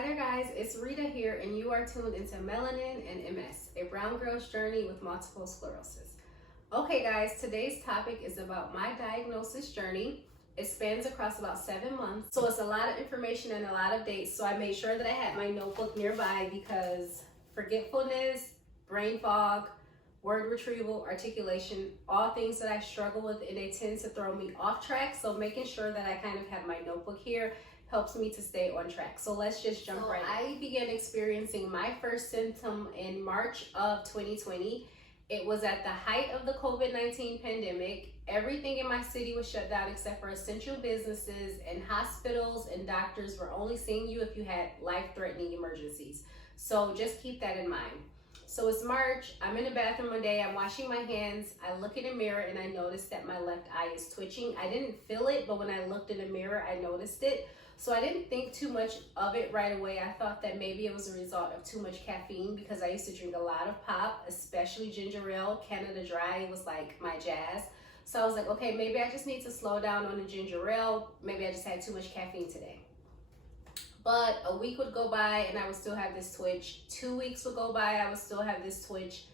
Hi there guys, it's Rita here and you are tuned into Melanin and MS, a brown girl's journey with multiple sclerosis. Okay guys, today's topic is about my diagnosis journey. It spans across about 7 months, so it's a lot of information and a lot of dates, so I made sure that I had my notebook nearby because forgetfulness, brain fog, word retrieval, articulation, all things that I struggle with, and they tend to throw me off track, so making sure that I kind of have my notebook here helps me to stay on track. So let's just jump right in. I began experiencing my first symptom in March of 2020. It was at the height of the COVID-19 pandemic. Everything in my city was shut down except for essential businesses, and hospitals and doctors were only seeing you if you had life-threatening emergencies. So just keep that in mind. So it's March, I'm in the bathroom one day, I'm washing my hands, I look in the mirror and I notice that my left eye is twitching. I didn't feel it, but when I looked in the mirror, I noticed it. So I didn't think too much of it right away. I thought that maybe it was a result of too much caffeine because I used to drink a lot of pop, especially ginger ale. Canada Dry was like my jazz. So I was like, okay, maybe I just need to slow down on the ginger ale. Maybe I just had too much caffeine today. But a week would go by and I would still have this twitch. 2 weeks would go by, I would still have this twitch.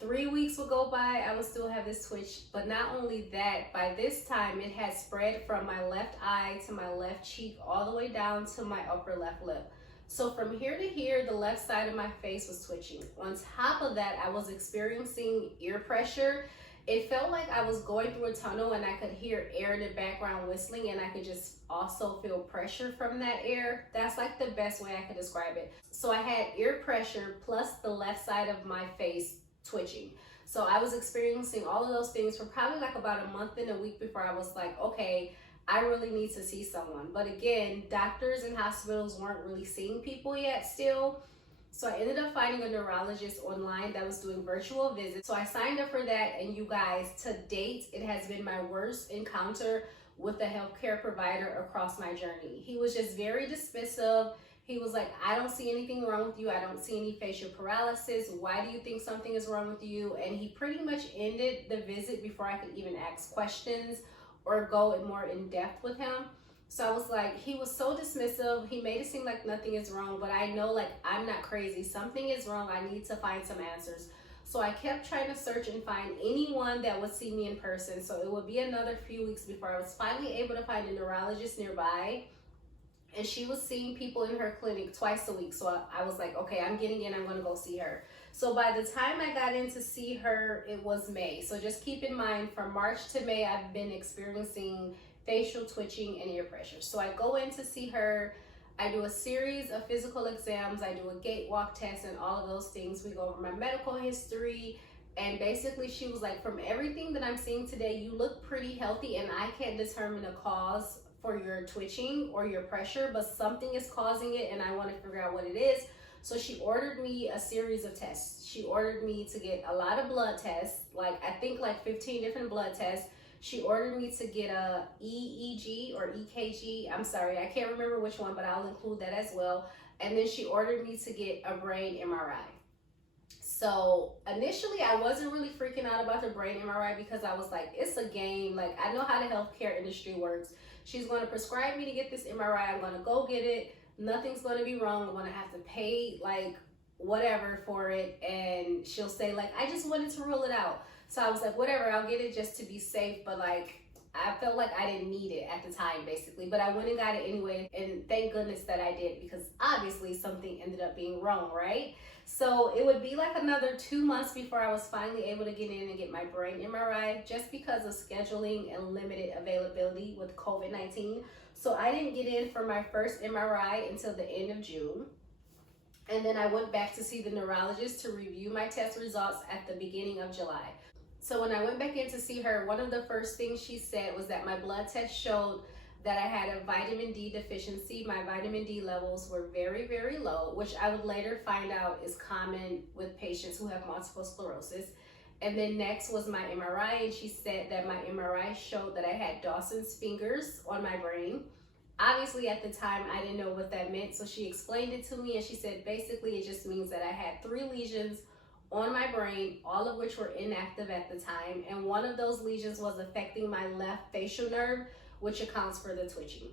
3 weeks would go by, I would still have this twitch. But not only that, by this time it had spread from my left eye to my left cheek all the way down to my upper left lip. So from here to here, the left side of my face was twitching. On top of that, I was experiencing ear pressure. It felt like I was going through a tunnel and I could hear air in the background whistling, and I could just also feel pressure from that air. That's like the best way I could describe it. So I had ear pressure plus the left side of my face twitching. So I was experiencing all of those things for probably like about a month and a week before I was like, okay, I really need to see someone. But again, doctors and hospitals weren't really seeing people yet still. So I ended up finding a neurologist online that was doing virtual visits. So I signed up for that, and you guys, to date, it has been my worst encounter with a healthcare provider across my journey. He was just very dismissive. He was like, I don't see anything wrong with you. I don't see any facial paralysis. Why do you think something is wrong with you? And he pretty much ended the visit before I could even ask questions or go more in depth with him. So I was like, he was so dismissive. He made it seem like nothing is wrong, but I know like I'm not crazy. Something is wrong. I need to find some answers. So I kept trying to search and find anyone that would see me in person. So it would be another few weeks before I was finally able to find a neurologist nearby. And she was seeing people in her clinic twice a week. So I was like, okay, I'm getting in, I'm gonna go see her. So by the time I got in to see her, it was May. So just keep in mind, from March to May, I've been experiencing facial twitching and ear pressure. So I go in to see her, I do a series of physical exams, I do a gait walk test and all of those things. We go over my medical history, and basically she was like, from everything that I'm seeing today, you look pretty healthy and I can't determine a cause for your twitching or your pressure, but something is causing it and I want to figure out what it is. So she ordered me a series of tests. She ordered me to get a lot of blood tests, like I think like 15 different blood tests. She ordered me to get a EEG or EKG. I'm sorry, I can't remember which one, but I'll include that as well. And then she ordered me to get a brain MRI. So initially I wasn't really freaking out about the brain MRI because I was like, it's a game. Like, I know how the healthcare industry works. She's going to prescribe me to get this MRI. I'm going to go get it. Nothing's going to be wrong. I'm going to have to pay like whatever for it. And she'll say like, I just wanted to rule it out. So I was like, whatever, I'll get it just to be safe. But like, I felt like I didn't need it at the time, basically. But I went and got it anyway. And thank goodness that I did, because obviously something ended up being wrong, right? So it would be like another 2 months before I was finally able to get in and get my brain MRI, just because of scheduling and limited availability with COVID-19. So I didn't get in for my first MRI until the end of June. And then I went back to see the neurologist to review my test results at the beginning of July. So when I went back in to see her, one of the first things she said was that my blood test showed that I had a vitamin D deficiency. My vitamin D levels were very, very low, which I would later find out is common with patients who have multiple sclerosis. And then next was my MRI, and she said that my MRI showed that I had Dawson's fingers on my brain. Obviously at the time I didn't know what that meant, so she explained it to me, and she said basically it just means that I had 3 lesions on my brain, all of which were inactive at the time, and one of those lesions was affecting my left facial nerve, which accounts for the twitching.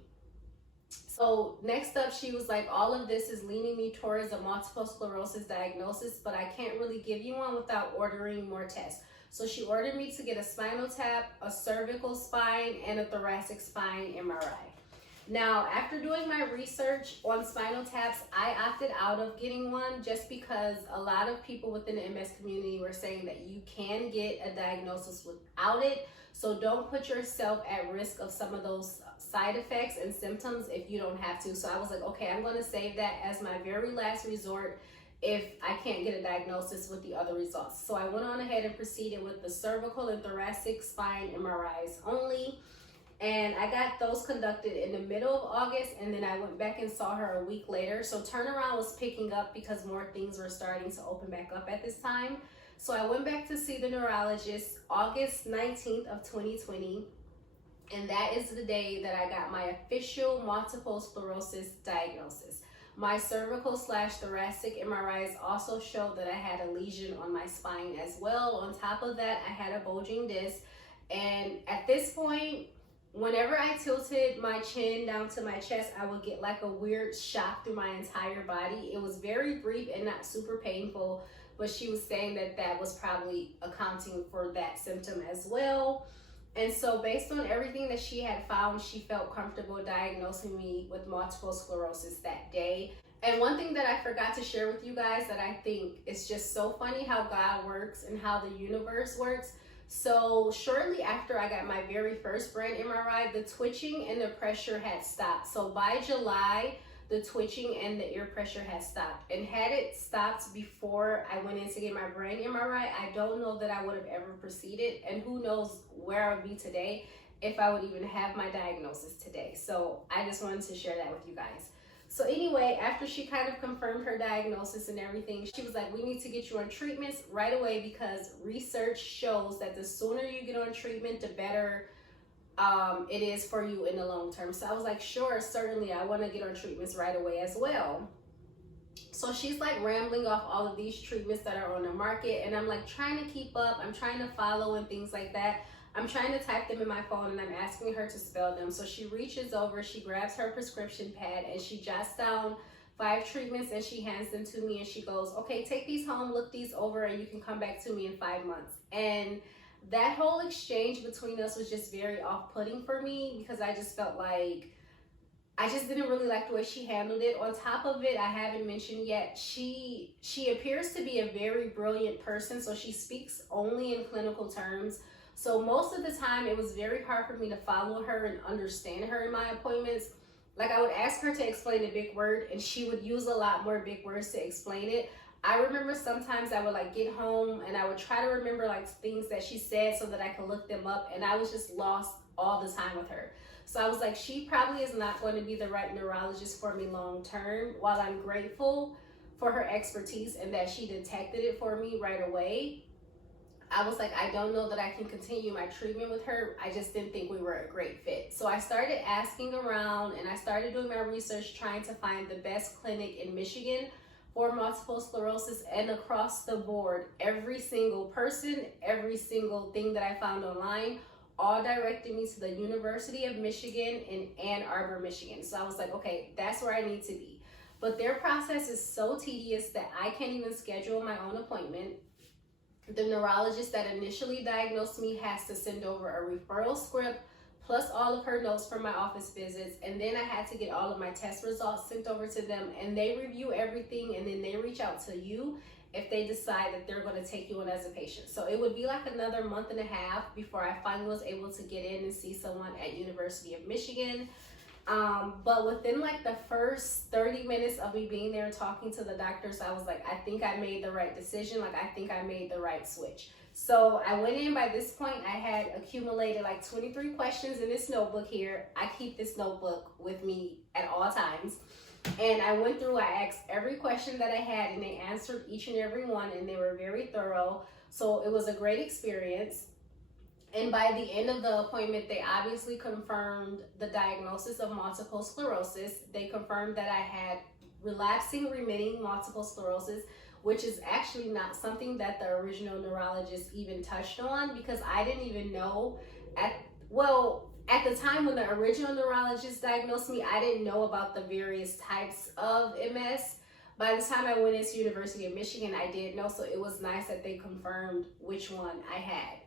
So next up, she was like, all of this is leaning me towards a multiple sclerosis diagnosis, but I can't really give you one without ordering more tests. So she ordered me to get a spinal tap, a cervical spine, and a thoracic spine MRI. Now, after doing my research on spinal taps, I opted out of getting one just because a lot of people within the MS community were saying that you can get a diagnosis without it. So don't put yourself at risk of some of those side effects and symptoms if you don't have to. So I was like, okay, I'm going to save that as my very last resort if I can't get a diagnosis with the other results. So I went on ahead and proceeded with the cervical and thoracic spine MRIs only. And I got those conducted in the middle of August, and then I went back and saw her a week later. So turnaround was picking up because more things were starting to open back up at this time. So I went back to see the neurologist August 19th of 2020. And that is the day that I got my official multiple sclerosis diagnosis. My cervical/thoracic MRIs also showed that I had a lesion on my spine as well. On top of that, I had a bulging disc. And at this point, whenever I tilted my chin down to my chest, I would get like a weird shock through my entire body. It was very brief and not super painful, but she was saying that that was probably accounting for that symptom as well. And so based on everything that she had found, she felt comfortable diagnosing me with multiple sclerosis that day. And one thing that I forgot to share with you guys that I think is just so funny how God works and how the universe works. So shortly after I got my very first brain MRI, the twitching and the pressure had stopped. So by July, the twitching and the ear pressure had stopped. And had it stopped before I went in to get my brain MRI, I don't know that I would have ever proceeded. And who knows where I would be today if I would even have my diagnosis today. So I just wanted to share that with you guys. So anyway, after she kind of confirmed her diagnosis and everything, she was like, we need to get you on treatments right away because research shows that the sooner you get on treatment, the better it is for you in the long term. So I was like, sure, certainly, I want to get on treatments right away as well. So she's like rambling off all of these treatments that are on the market, and I'm like trying to keep up, I'm trying to follow and things like that. I'm trying to type them in my phone and I'm asking her to spell them. So she reaches over, she grabs her prescription pad and she jots down 5 treatments and she hands them to me and she goes, okay, take these home, look these over, and you can come back to me in 5 months. And that whole exchange between us was just very off-putting for me because I just felt like I just didn't really like the way she handled it. On top of it, I haven't mentioned yet, she appears to be a very brilliant person. So she speaks only in clinical terms. So most of the time, it was very hard for me to follow her and understand her in my appointments. Like I would ask her to explain a big word and she would use a lot more big words to explain it. I remember sometimes I would like get home and I would try to remember like things that she said so that I could look them up, and I was just lost all the time with her. So I was like, she probably is not going to be the right neurologist for me long term. While I'm grateful for her expertise and that she detected it for me right away, I was like, I don't know that I can continue my treatment with her. I just didn't think we were a great fit. So I started asking around and I started doing my research trying to find the best clinic in Michigan for multiple sclerosis, and across the board, every single person, every single thing that I found online, all directed me to the University of Michigan in Ann Arbor, Michigan. So I was like, okay, that's where I need to be. But their process is so tedious that I can't even schedule my own appointment. The neurologist that initially diagnosed me has to send over a referral script plus all of her notes from my office visits, and then I had to get all of my test results sent over to them, and they review everything, and then they reach out to you if they decide that they're going to take you on as a patient. So it would be like another month and a half before I finally was able to get in and see someone at University of Michigan. But within like the first 30 minutes of me being there talking to the doctors, I was like, I think I made the right decision. Like, I think I made the right switch. So I went in. By this point, I had accumulated like 23 questions in this notebook here. I keep this notebook with me at all times. And I went through, I asked every question that I had, and they answered each and every one, and they were very thorough. So it was a great experience. And by the end of the appointment, they obviously confirmed the diagnosis of multiple sclerosis. They confirmed that I had relapsing remitting multiple sclerosis, which is actually not something that the original neurologist even touched on, because I didn't even know well, At the time when the original neurologist diagnosed me, I didn't know about the various types of MS. By the time I went into University of Michigan, I did know, so it was nice that they confirmed which one I had.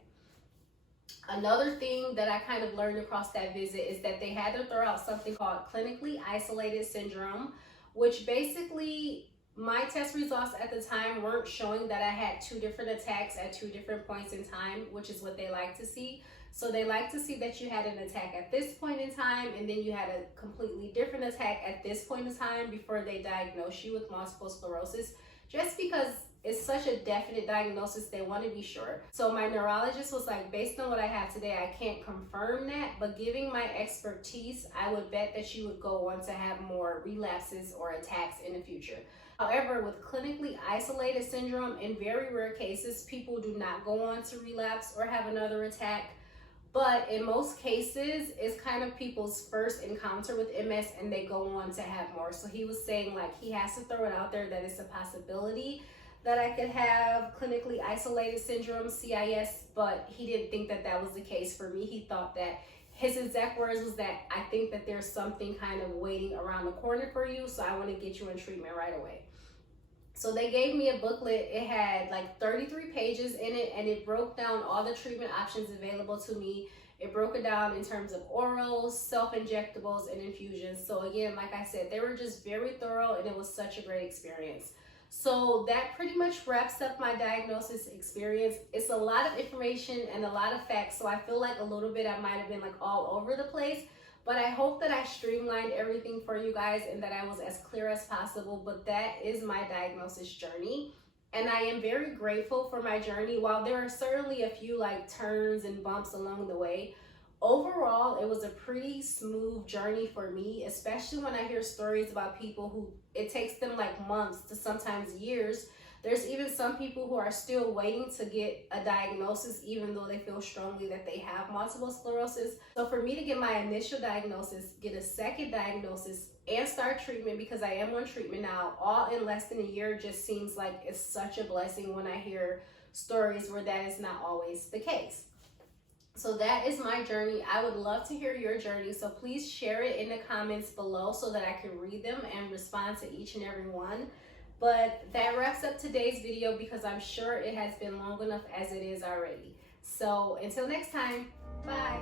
Another thing that I kind of learned across that visit is that they had to throw out something called clinically isolated syndrome, which basically my test results at the time weren't showing that I had 2 different attacks at 2 different points in time, which is what they like to see. So they like to see that you had an attack at this point in time, and then you had a completely different attack at this point in time before they diagnose you with multiple sclerosis, just because it's such a definite diagnosis, they want to be sure. So my neurologist was like, based on what I have today, I can't confirm that, but giving my expertise, I would bet that you would go on to have more relapses or attacks in the future. However, with clinically isolated syndrome, in very rare cases, people do not go on to relapse or have another attack. But in most cases, it's kind of people's first encounter with MS and they go on to have more. So he was saying like he has to throw it out there that it's a possibility that I could have clinically isolated syndrome, CIS, but he didn't think that that was the case for me. He thought that his exact words was that I think that there's something kind of waiting around the corner for you, so I want to get you in treatment right away. So they gave me a booklet. It had like 33 pages in it, and it broke down all the treatment options available to me. It broke it down in terms of orals, self-injectables, and infusions. So again, like I said, they were just very thorough, and it was such a great experience. So that pretty much wraps up my diagnosis experience. It's a lot of information and a lot of facts, so I feel like a little bit I might have been like all over the place, but I hope that I streamlined everything for you guys and that I was as clear as possible. But that is my diagnosis journey, and I am very grateful for my journey. While there are certainly a few like turns and bumps along the way, overall it was a pretty smooth journey for me, especially when I hear stories about people who it takes them like months to sometimes years. There's even some people who are still waiting to get a diagnosis even though they feel strongly that they have multiple sclerosis. So for me to get my initial diagnosis, get a second diagnosis, and start treatment, because I am on treatment now, all in less than a year, just seems like it's such a blessing when I hear stories where that is not always the case. So that is my journey. I would love to hear your journey, so please share it in the comments below so that I can read them and respond to each and every one. But that wraps up today's video because I'm sure it has been long enough as it is already. So until next time, bye.